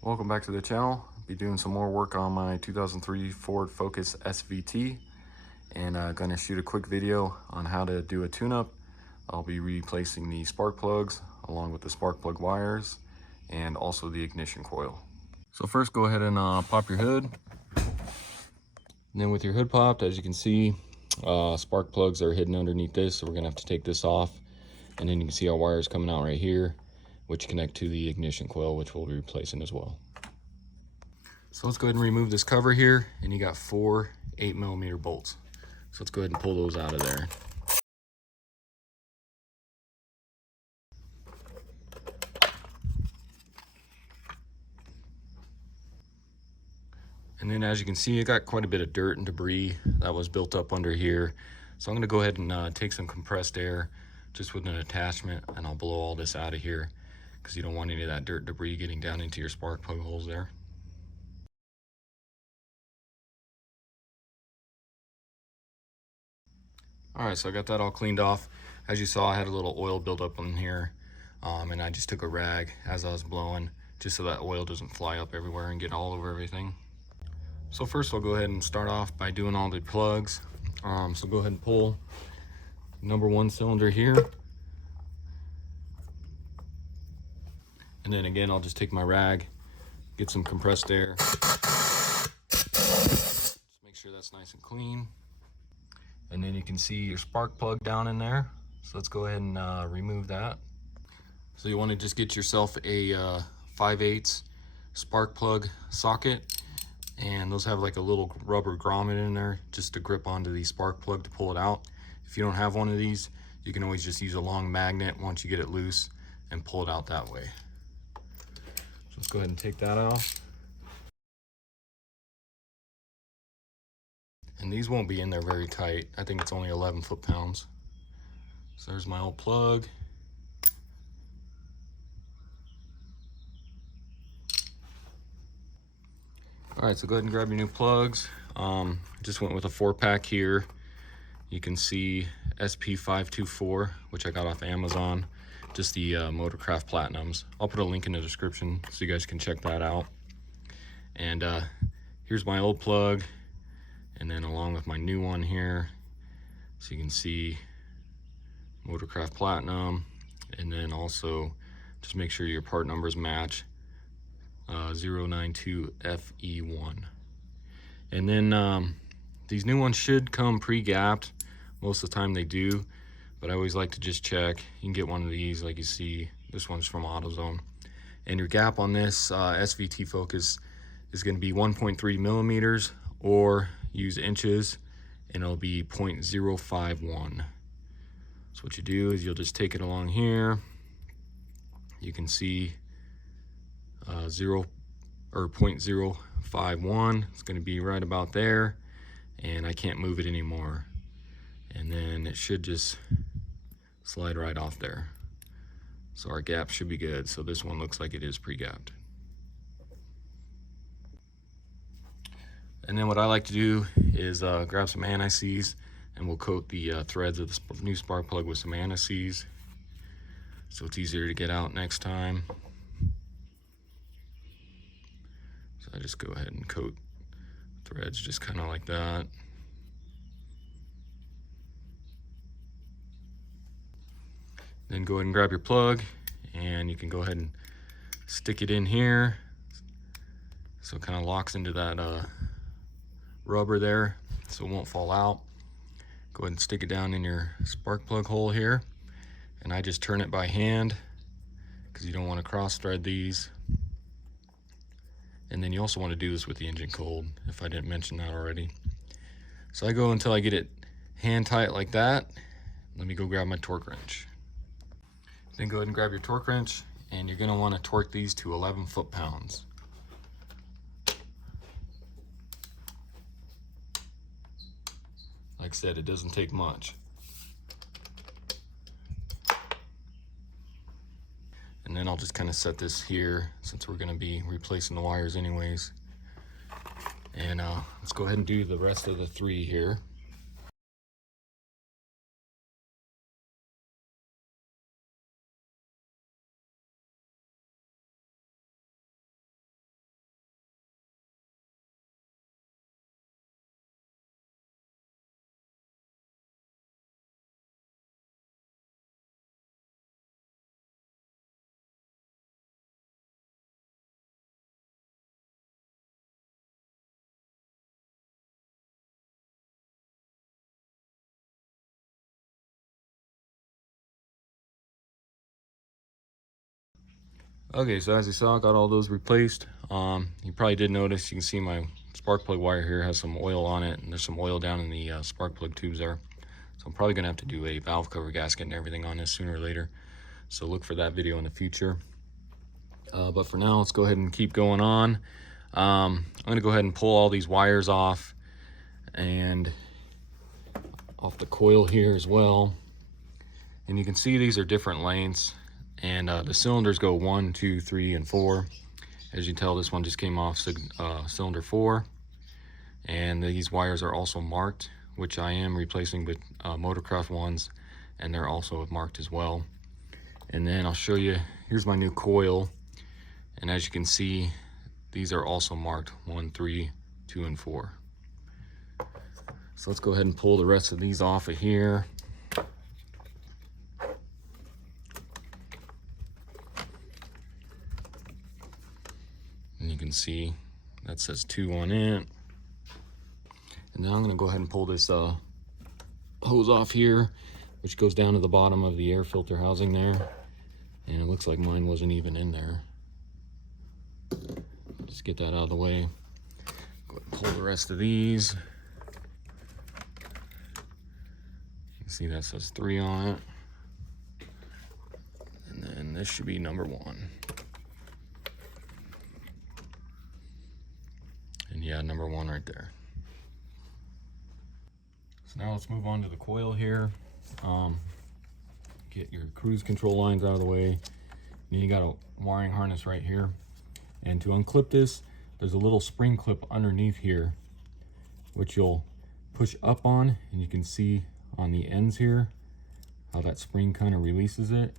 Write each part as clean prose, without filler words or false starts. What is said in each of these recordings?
Welcome back to the channel. Be doing some more work on my 2003 Ford Focus SVT, and going to shoot a quick video on how to do a tune-up. I'll be replacing the spark plugs along with the spark plug wires and also the ignition coil. So first, go ahead and pop your hood. And then with your hood popped, as you can see, spark plugs are hidden underneath this, so we're gonna have to take this off. And then you can see our wires coming out right here, which connect to the ignition coil, which we'll be replacing as well. So let's go ahead and remove this cover here, and you got 4 8mm bolts. So let's go ahead and pull those out of there. And then as you can see, it got quite a bit of dirt and debris that was built up under here. So I'm gonna go ahead and take some compressed air just with an attachment, and I'll blow all this out of here because you don't want any of that dirt debris getting down into your spark plug holes there. All right, so I got that all cleaned off. As you saw, I had a little oil buildup in here, and I just took a rag as I was blowing just so that oil doesn't fly up everywhere and get all over everything. So first I'll go ahead and start off by doing all the plugs. So go ahead and pull number 1 cylinder here. And then again, I'll just take my rag, get some compressed air. Just make sure that's nice and clean. And then you can see your spark plug down in there. So let's go ahead and remove that. So you want to just get yourself a 5/8 spark plug socket. And those have like a little rubber grommet in there just to grip onto the spark plug to pull it out. If you don't have one of these, you can always just use a long magnet once you get it loose and pull it out that way. So let's go ahead and take that off. And these won't be in there very tight. I think it's only 11 foot-pounds. So there's my old plug. All right, so go ahead and grab your new plugs. Just went with a 4-pack here. You can see SP524, which I got off Amazon, just the Motorcraft Platinums. I'll put a link in the description so you guys can check that out. And here's my old plug, and then along with my new one here, so you can see Motorcraft Platinum, and then also just make sure your part numbers match. 092FE1. And then these new ones should come pre-gapped. Most of the time they do, but I always like to just check. You can get one of these, like you see, this one's from AutoZone. And your gap on this SVT Focus is going to be 1.3 millimeters, or use inches, and it'll be 0.051. So what you do is you'll just take it along here. You can see 0.051. It's going to be right about there, and I can't move it anymore. And then it should just slide right off there. So our gap should be good. So this one looks like it is pre-gapped. And then what I like to do is grab some anti-seize, and we'll coat the threads of the new spark plug with some anti-seize, so it's easier to get out next time. So I just go ahead and coat threads just kind of like that. Then go ahead and grab your plug, and you can go ahead and stick it in here so it kind of locks into that rubber there so it won't fall out. Go ahead and stick it down in your spark plug hole here, and I just turn it by hand because you don't want to cross thread these. And then you also want to do this with the engine cold, if I didn't mention that already. So I go until I get it hand tight like that. Let me go grab my torque wrench. Then go ahead and grab your torque wrench, and you're going to want to torque these to 11 foot-pounds. Like I said, it doesn't take much. And then I'll just kind of set this here since we're going to be replacing the wires anyways. And let's go ahead and do the rest of the 3 here. Okay, so as you saw, I got all those replaced. You probably did notice, you can see my spark plug wire here has some oil on it, and there's some oil down in the spark plug tubes there. So I'm probably gonna have to do a valve cover gasket and everything on this sooner or later. So look for that video in the future. But for now, let's go ahead and keep going on. I'm gonna go ahead and pull all these wires off and off the coil here as well. And you can see these are different lengths, and the cylinders go 1, 2, 3, and 4. As you can tell, this one just came off cylinder 4. And these wires are also marked, which I am replacing with Motorcraft ones, and they're also marked as well. And then I'll show you, here's my new coil. And as you can see, these are also marked 1, 3, 2, and 4. So let's go ahead and pull the rest of these off of here. And you can see that says 2 on it. And now I'm gonna go ahead and pull this hose off here, which goes down to the bottom of the air filter housing there. And it looks like mine wasn't even in there. Just get that out of the way. Go ahead and pull the rest of these. You can see that says 3 on it. And then this should be number 1. And yeah, number 1 right there. So now let's move on to the coil here. Get your cruise control lines out of the way. And you got a wiring harness right here. And to unclip this, there's a little spring clip underneath here, which you'll push up on, and you can see on the ends here how that spring kind of releases it.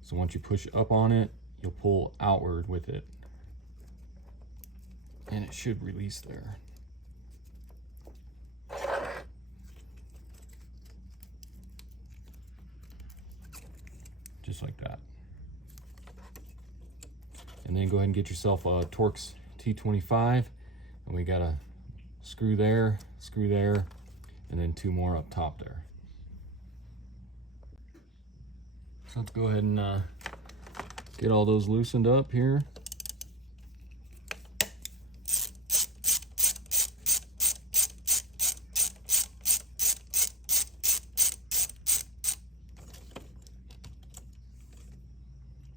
So once you push up on it, you'll pull outward with it, and it should release there. Just like that. And then go ahead and get yourself a Torx T25, and we got a screw there, and then 2 more up top there. So let's go ahead and get all those loosened up here.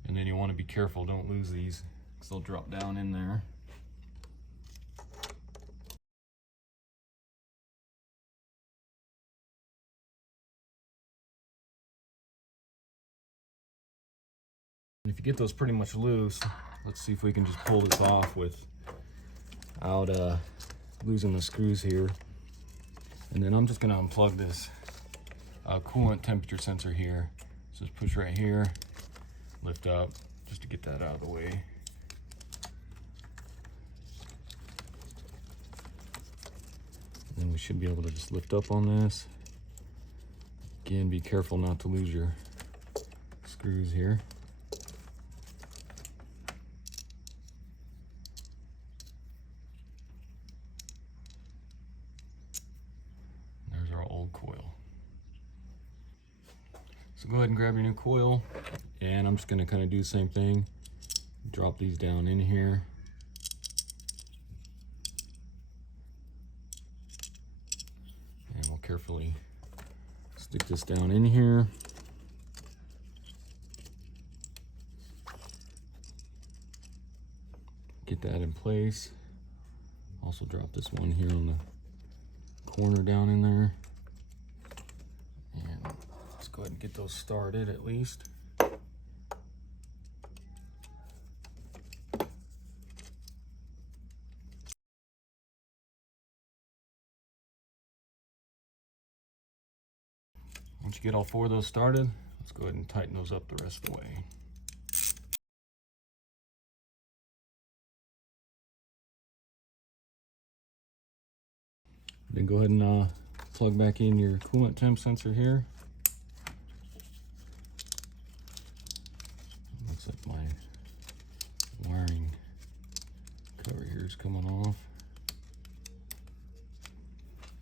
And then you want to be careful, don't lose these, because they'll drop down in there. And if you get those pretty much loose, let's see if we can just pull this off without losing the screws here. And then I'm just going to unplug this coolant temperature sensor here. So just push right here, lift up, just to get that out of the way. And then we should be able to just lift up on this. Again, be careful not to lose your screws here. There's our old coil. So go ahead and grab your new coil, and I'm just going to kind of do the same thing. Drop these down in here. And we'll carefully stick this down in here. Get that in place. Also drop this one here on the corner down in there. And let's go ahead and get those started at least. Once you get all 4 of those started, let's go ahead and tighten those up the rest of the way. Then go ahead and plug back in your coolant temp sensor here. Looks like my wiring cover here is coming off.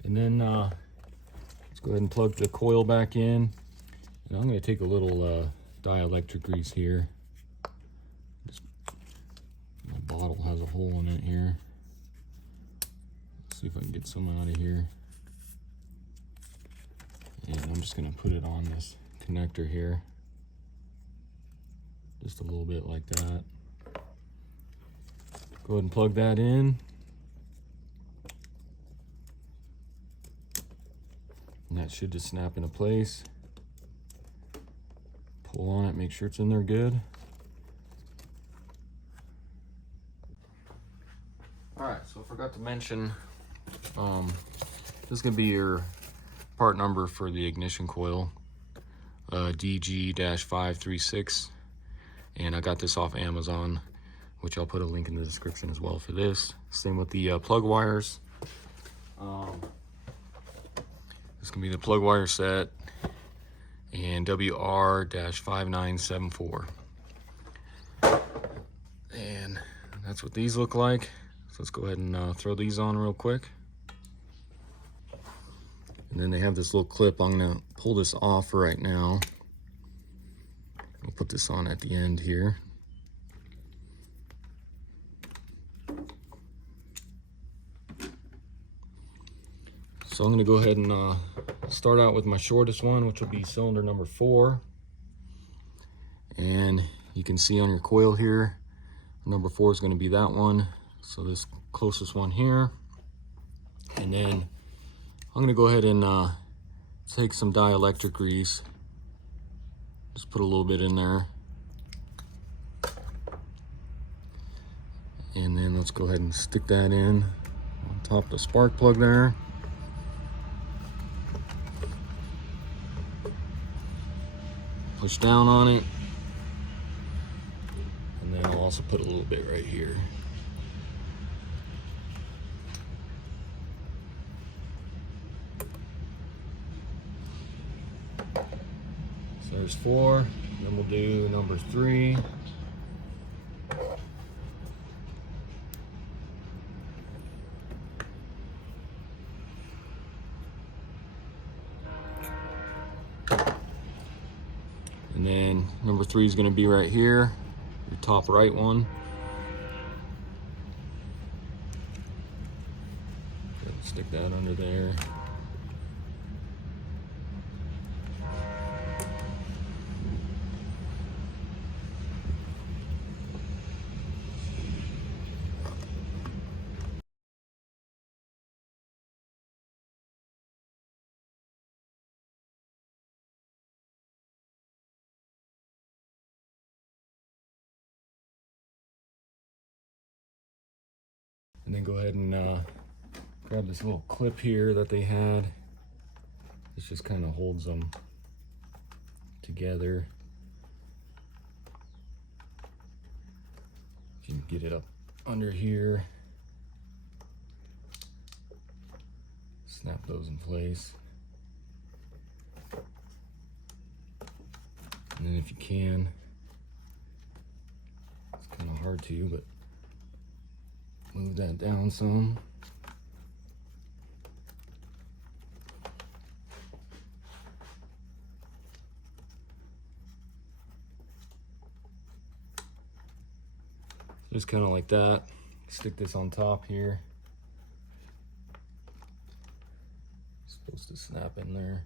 And then let's go ahead and plug the coil back in. And I'm going to take a little dielectric grease here has a hole in it here. Let's see if I can get some out of here. And I'm just gonna put it on this connector here. Just a little bit like that. Go ahead and plug that in. And that should just snap into place. Pull on it, make sure it's in there good. Alright, so I forgot to mention, this is going to be your part number for the ignition coil, DG-536, and I got this off Amazon, which I'll put a link in the description as well for this. Same with the plug wires. This can be the plug wire set and WR-5974. And that's what these look like. So let's go ahead and throw these on real quick. And then they have this little clip. I'm gonna pull this off right now. We'll put this on at the end here. So I'm gonna go ahead and start out with my shortest one, which will be cylinder number 4. And you can see on your coil here, number 4 is gonna be that one. So this closest one here. And then I'm gonna go ahead and take some dielectric grease. Just put a little bit in there. And then let's go ahead and stick that in on top of the spark plug there. Push down on it. And then I'll also put a little bit right here. So there's 4, then we'll do number 3. And then number 3 is going to be right here, your top right one. Stick that under there. And then go ahead and grab this little clip here that they had. This just kind of holds them together. You can get it up under here. Snap those in place. And then if you can, it's kind of hard to, but move that down some. Just kind of like that. Stick this on top here. It's supposed to snap in there.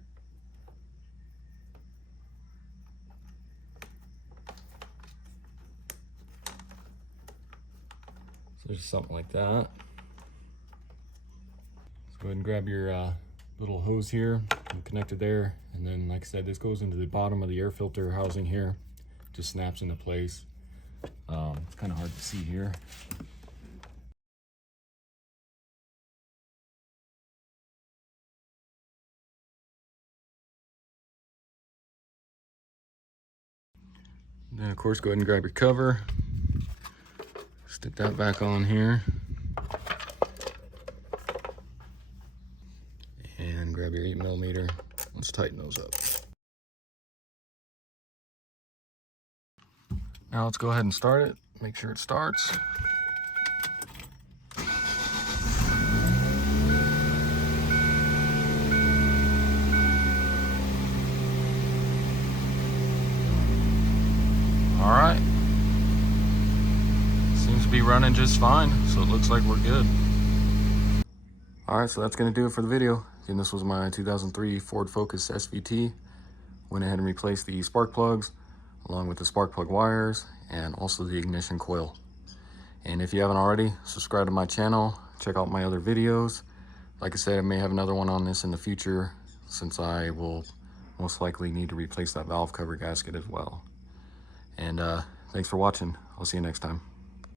So just something like that. Let's go ahead and grab your little hose here and connect it there. And then, like I said, this goes into the bottom of the air filter housing here. Just snaps into place. It's kind of hard to see here. Then of course go ahead and grab your cover. Stick that back on here. And grab your 8mm. Let's tighten those up. Now let's go ahead and start it. Make sure it starts. All right. Seems be running just fine, so it looks like we're good. All right, so that's gonna do it for the video. And this was my 2003 Ford Focus SVT. Went ahead and replaced the spark plugs along with the spark plug wires and also the ignition coil. And if you haven't already, subscribe to my channel, check out my other videos. Like I said, I may have another one on this in the future, since I will most likely need to replace that valve cover gasket as well. And thanks for watching. I'll see you next time.